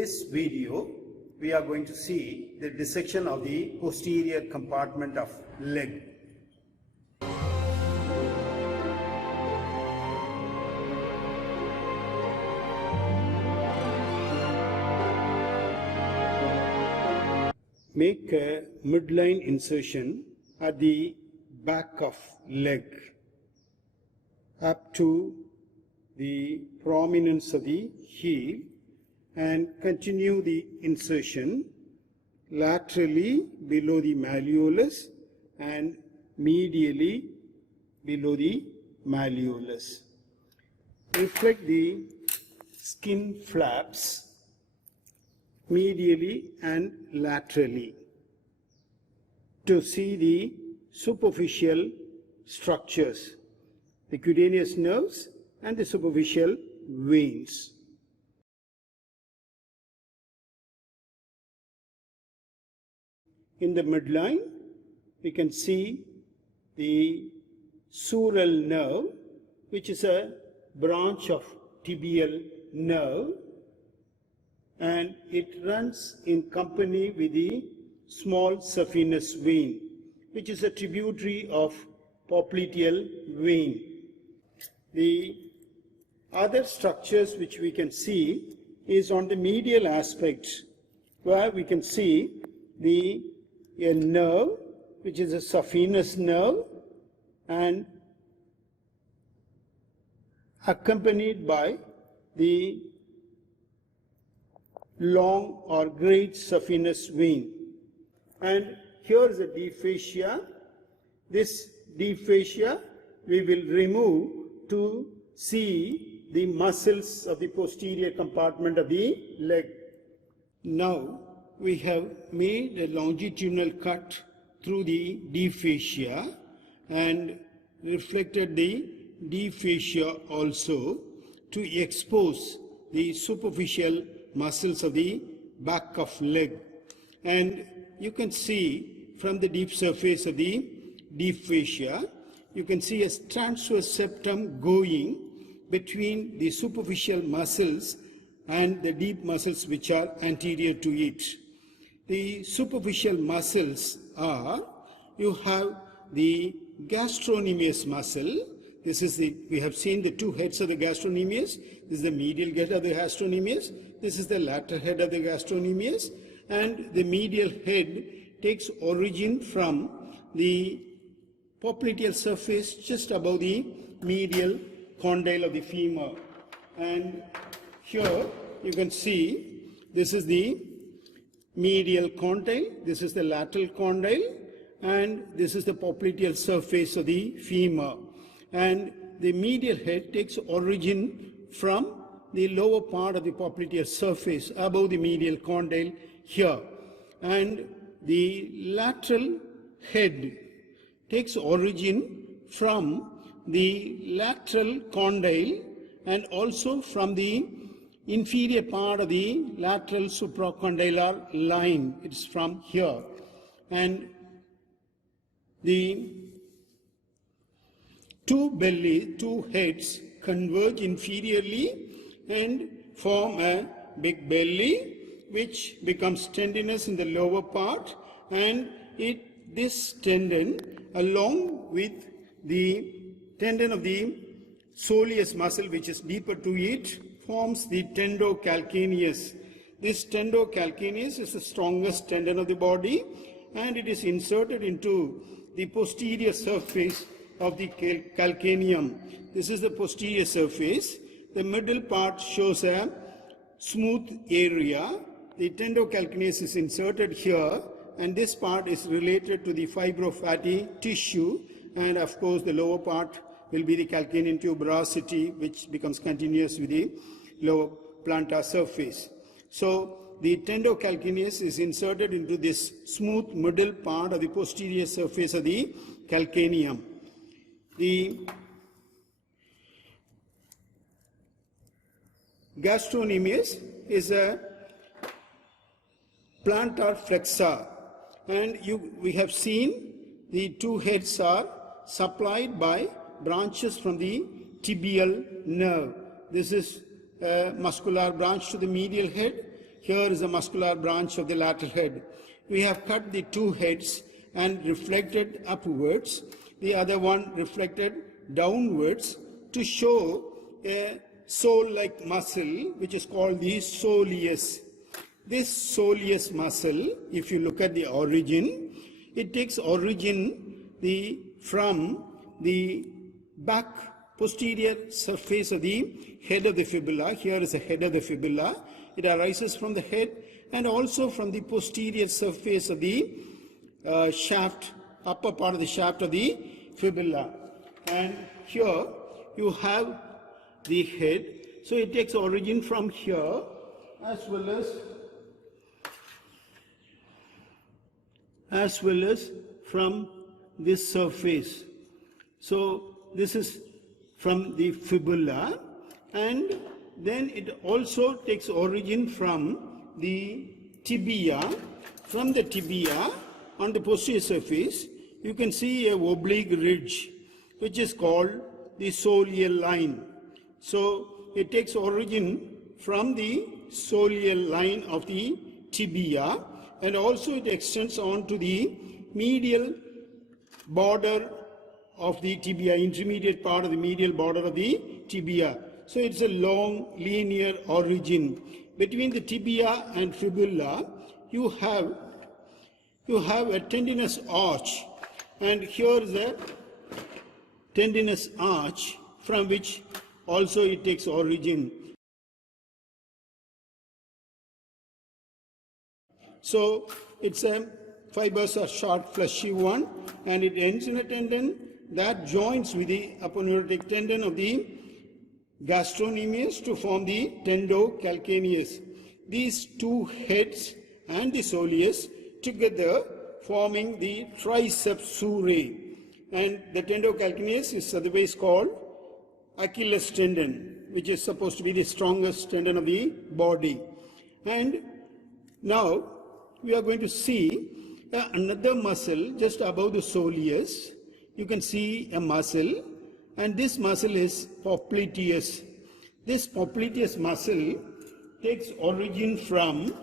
this video, we are going to see the dissection of the posterior compartment of leg. Make a midline insertion at the back of leg up to the prominence of the heel, and continue the insertion laterally below the malleolus and medially below the malleolus. Reflect the skin flaps medially and laterally to see the superficial structures, the cutaneous nerves and the superficial veins. In the midline, we can see the sural nerve, which is a branch of tibial nerve, and it runs in company with the small saphenous vein, which is a tributary of popliteal vein. The other structures which we can see is on the medial aspect, where we can see a nerve, which is a saphenous nerve, and accompanied by the long or great saphenous vein. And here is a deep fascia. This deep fascia we will remove to see the muscles of the posterior compartment of the leg. Now we have made a longitudinal cut through the deep fascia and reflected the deep fascia also to expose the superficial muscles of the back of leg. And you can see from the deep surface of the deep fascia, you can see a transverse septum going between the superficial muscles and the deep muscles which are anterior to it. The superficial muscles are, you have the gastrocnemius muscle. This is we have seen the two heads of the gastrocnemius. This is the medial head of the gastrocnemius. This is the lateral head of the gastrocnemius. And the medial head takes origin from the popliteal surface just above the medial condyle of the femur. And here you can see this is the medial condyle, this is the lateral condyle, and this is the popliteal surface of the femur. And the medial head takes origin from the lower part of the popliteal surface above the medial condyle here. And the lateral head takes origin from the lateral condyle and also from the inferior part of the lateral supracondylar line. It's from here. And the two heads converge inferiorly and form a big belly, which becomes tendinous in the lower part, and this tendon, along with the tendon of the soleus muscle, which is deeper to it, forms the tendocalcaneus. This tendocalcaneus is the strongest tendon of the body, and it is inserted into the posterior surface of the calcaneum. This is the posterior surface. The middle part shows a smooth area. The tendocalcaneus is inserted here, and this part is related to the fibrofatty tissue, and of course the lower part will be the calcanean tuberosity, which becomes continuous with the lower plantar surface. So the tendocalcaneus is inserted into this smooth middle part of the posterior surface of the calcaneum. The gastrocnemius is a plantar flexor, and we have seen the two heads are supplied by branches from the tibial nerve. This is a muscular branch to the medial head, here is a muscular branch of the lateral head. We have cut the two heads and reflected upwards, the other one reflected downwards to show a sole-like muscle which is called the soleus. This soleus muscle, if you look at the origin, it takes origin from the back posterior surface of the head of the fibula. Here is the head of the fibula. It arises from the head and also from the posterior surface of the shaft, upper part of the shaft of the fibula. And here you have the head. So it takes origin from here as well as from this surface. So this is from the fibula, and then it also takes origin from the tibia. From the tibia on the posterior surface you can see a oblique ridge which is called the soleal line. So it takes origin from the soleal line of the tibia, and also it extends on to the medial border of the tibia, intermediate part of the medial border of the tibia. So it's a long linear origin. Between the tibia and fibula you have a tendinous arch, and here is a tendinous arch from which also it takes origin. So it's a fibers are short, fleshy one, and it ends in a tendon that joins with the aponeurotic tendon of the gastrocnemius to form the tendocalcaneus. These two heads and the soleus together forming the triceps surae, and the tendocalcaneus is otherwise called Achilles tendon, which is supposed to be the strongest tendon of the body. And now we are going to see another muscle just above the soleus. You can see a muscle, and this muscle is popliteus. This popliteus muscle takes origin from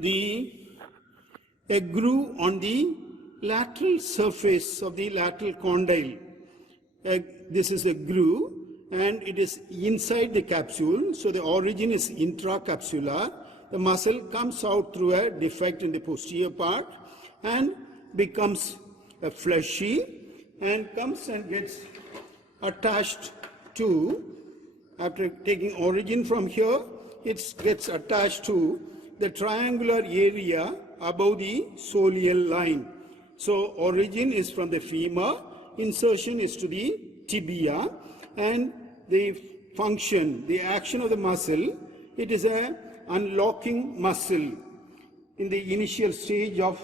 a groove on the lateral surface of the lateral condyle. This is a groove and it is inside the capsule, so the origin is intracapsular. The muscle comes out through a defect in the posterior part and becomes fleshy and comes and gets attached to, after taking origin from here, it gets attached to the triangular area above the soleal line. So origin is from the femur, insertion is to the tibia, and the function, the action of the muscle, it is a unlocking muscle. In the initial stage of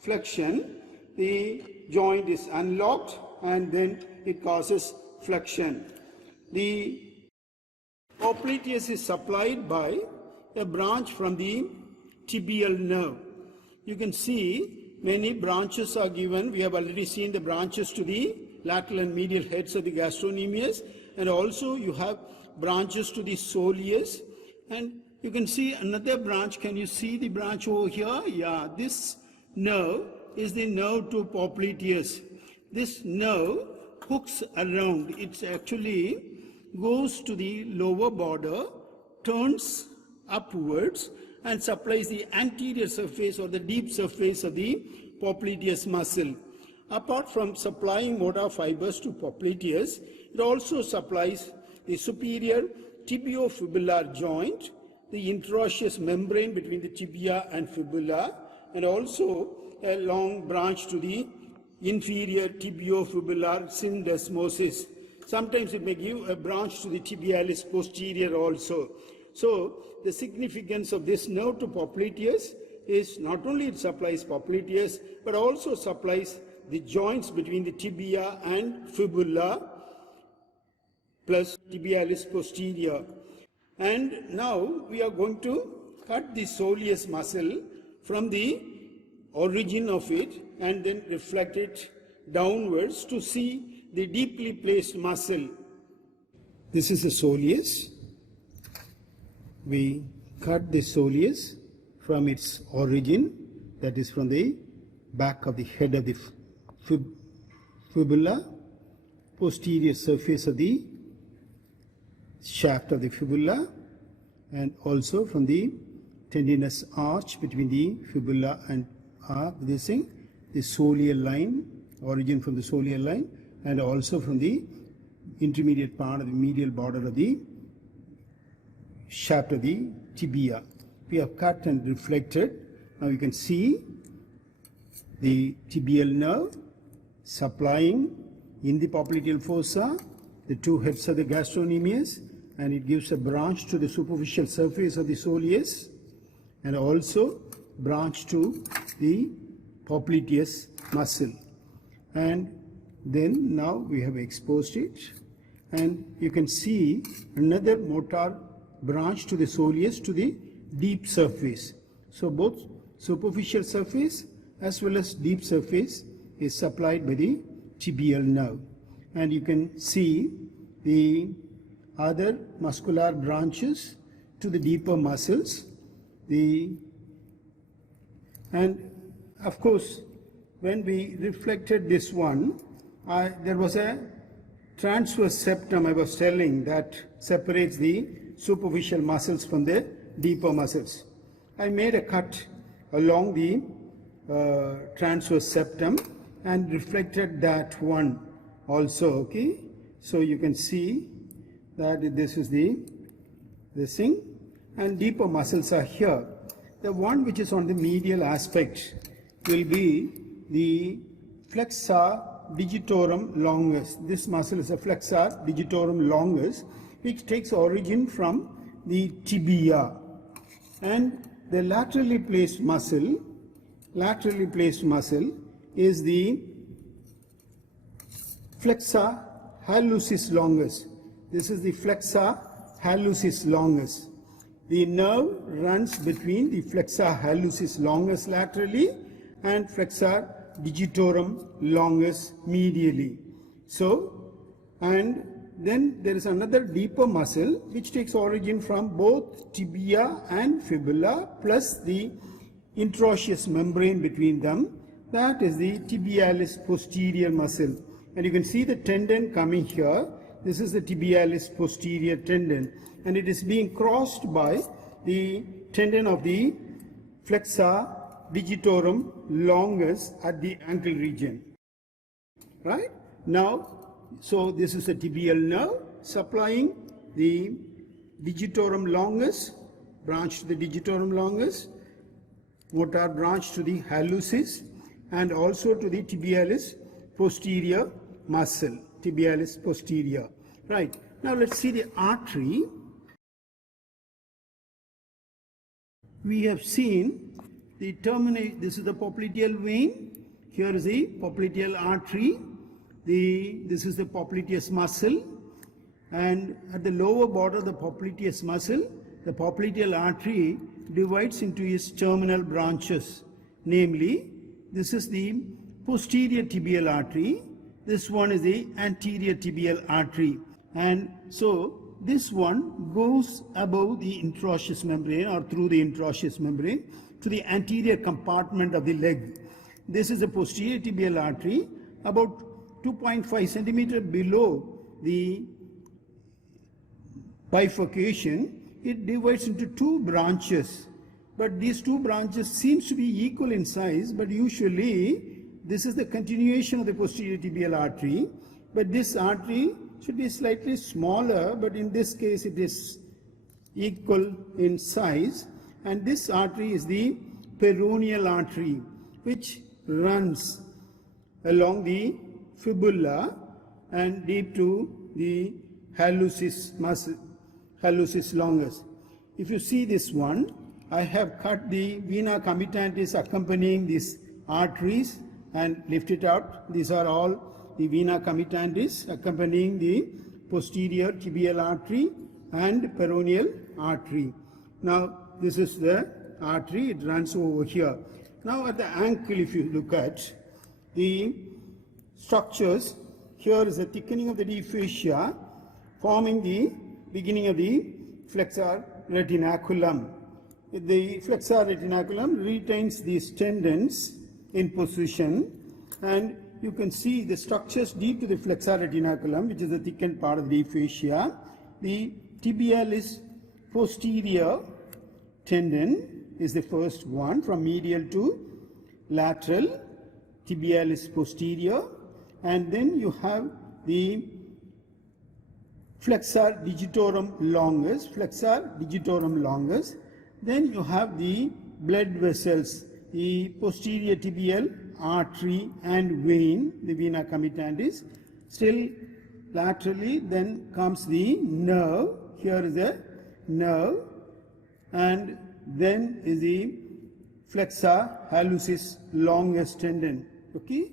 flexion, the joint is unlocked and then it causes flexion. The popliteus is supplied by a branch from the tibial nerve. You can see many branches are given. We have already seen the branches to the lateral and medial heads of the gastrocnemius, and also you have branches to the soleus, and you can see another branch. Can you see the branch over here? Yeah, this nerve is the nerve to popliteus. This nerve hooks around. It actually goes to the lower border, turns upwards and supplies the anterior surface or the deep surface of the popliteus muscle. Apart from supplying motor fibers to popliteus, it also supplies the superior tibiofibular joint, the interosseous membrane between the tibia and fibula, and also a long branch to the inferior tibiofibular syndesmosis. Sometimes it may give a branch to the tibialis posterior also. So the significance of this nerve to popliteus is not only it supplies popliteus, but also supplies the joints between the tibia and fibula plus tibialis posterior. And now we are going to cut the soleus muscle from the origin of it and then reflect it downwards to see the deeply placed muscle. This is the soleus. We cut the soleus from its origin, that is from the back of the head of the fibula, posterior surface of the shaft of the fibula, and also from the tendinous arch between the fibula and this thing, the soleal line, origin from the soleal line, and also from the intermediate part of the medial border of the shaft of the tibia. We have cut and reflected. Now you can see the tibial nerve supplying in the popliteal fossa the two heads of the gastrocnemius, and it gives a branch to the superficial surface of the soleus and also branch to the popliteus muscle. And then now we have exposed it, and you can see another motor branch to the soleus to the deep surface. So both superficial surface as well as deep surface is supplied by the tibial nerve. And you can see the other muscular branches to the deeper muscles. And of course, when we reflected this one, there was a transverse septum I was telling that separates the superficial muscles from the deeper muscles. I made a cut along the transverse septum and reflected that one also. Okay, so you can see that this is this thing, and deeper muscles are here. The one which is on the medial aspect will be the flexor digitorum longus. This muscle is a flexor digitorum longus, which takes origin from the tibia, and the laterally placed muscle is the flexor hallucis longus. This is the flexor hallucis longus. The nerve runs between the flexor hallucis longus laterally and flexor digitorum longus medially. So, and then there is another deeper muscle which takes origin from both tibia and fibula plus the interosseous membrane between them. That is the tibialis posterior muscle. And you can see the tendon coming here. This is the tibialis posterior tendon, and it is being crossed by the tendon of the flexor digitorum longus at the ankle region. Right? Now, so this is the tibial nerve supplying the digitorum longus, branch to the digitorum longus, motor branch to the hallucis, and also to the tibialis posterior muscle, tibialis posterior. Right. Now let's see the artery. We have seen the terminate. This is the popliteal vein. Here is the popliteal artery. This is the popliteus muscle, and at the lower border of the popliteus muscle, the popliteal artery divides into its terminal branches. Namely, this is the posterior tibial artery. This one is the anterior tibial artery, and so this one goes above the interosseous membrane or through the interosseous membrane to the anterior compartment of the leg. This is the posterior tibial artery, about 2.5 centimeter below the bifurcation. It divides into two branches, but these two branches seems to be equal in size, but usually this is the continuation of the posterior tibial artery, but this artery should be slightly smaller, but in this case it is equal in size, and this artery is the peroneal artery, which runs along the fibula and deep to the hallucis muscle, hallucis longus. If you see this one, I have cut the vena comitantis accompanying these arteries and lift it out. These are all the vena comitantis accompanying the posterior tibial artery and peroneal artery. Now this is the artery, it runs over here. Now at the ankle, if you look at the structures, here is the thickening of the deep fascia forming the beginning of the flexor retinaculum. the flexor retinaculum retains these tendons in position, and you can see the structures deep to the flexor retinaculum, which is the thickened part of the fascia. The tibialis posterior tendon is the first one from medial to lateral, tibialis posterior, and then you have the flexor digitorum longus, then you have the blood vessels, the posterior tibial artery and vein, the vena comitandis. Still laterally then comes the nerve, here is the nerve, and then is the flexor hallucis longus tendon. Okay.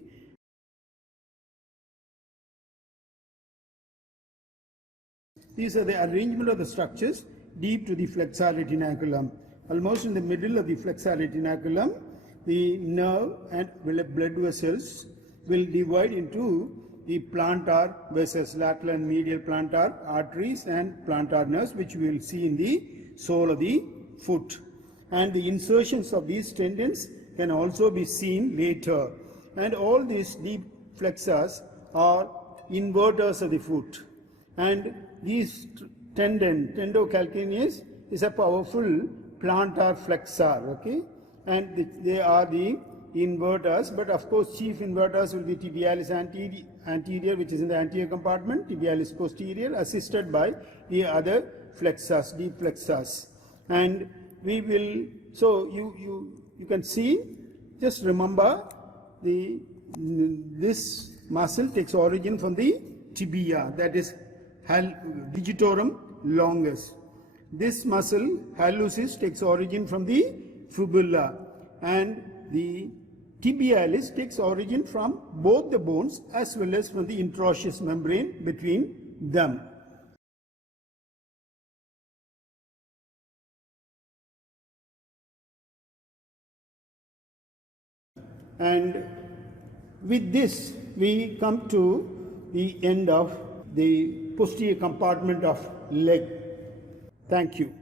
These are the arrangement of the structures deep to the flexor retinaculum. Almost in the middle of the flexor retinaculum, the nerve and blood vessels will divide into the plantar vessels, lateral and medial plantar arteries and plantar nerves, which we will see in the sole of the foot. And the insertions of these tendons can also be seen later. And all these deep flexors are inverters of the foot. And these tendocalcaneus is a powerful plantar flexor, okay, and they are the inverters, but of course chief inverters will be tibialis anterior, which is in the anterior compartment, tibialis posterior, assisted by the other flexors, deep flexors. And we will, so you can see, just remember this muscle takes origin from the tibia, that is digitorum longus. This muscle, hallucis, takes origin from the fibula, and the tibialis takes origin from both the bones as well as from the interosseous membrane between them. And with this, we come to the end of the posterior compartment of leg. Thank you.